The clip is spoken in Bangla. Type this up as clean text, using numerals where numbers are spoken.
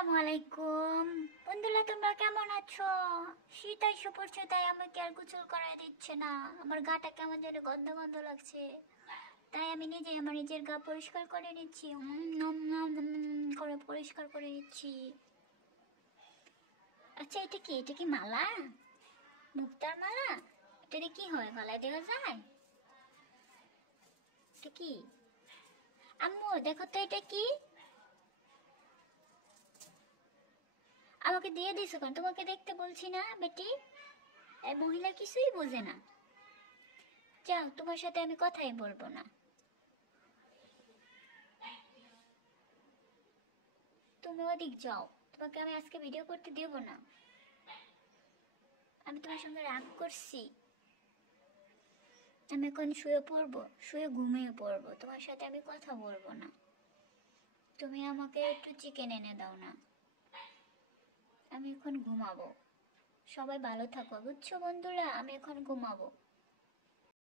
আসসালামু আলাইকুম বন্ধুরা, তোমরা কেমন আছো? শীত এসে পড়ছে, তাই আমাকে আর গোসল করাই দিচ্ছে না। আমার গাটা কেমন যেন গন্ধ গন্ধ লাগছে, তাই আমি নিজে আমার নিজের গা পরিষ্কার করে নিচ্ছি। নম নম করে পরিষ্কার করে নিচ্ছি। আচ্ছা, এটা কি মালা? মুক্তার মালা? এটা দিয়ে কি হয়, গলায় দেওয়া যায়? এটা কি? আম্মু দেখো তো, এটা কি? আমাকে দিয়ে দিছো কেন? তোমাকে দেখতে বলছি না বেটি? এই মহিলা কিছুই বোঝে না। যাও, তোমার সাথে আমি কথাই বলবো না। তুমি ওদিক যাও, তোমাকে আমি আজকে ভিডিও করতে দেবো না। আমি তোমার সঙ্গে রাগ করছি। আমি এখন শুয়ে পড়বো, শুয়ে ঘুমিয়ে পড়বো, তোমার সাথে আমি কথা বলবো না। তুমি আমাকে একটু চিকেন এনে দাও না, আমি এখন ঘুমাবো। সবাই ভালো থাকো, বুঝছো বন্ধুরা? আমি এখন ঘুমাবো।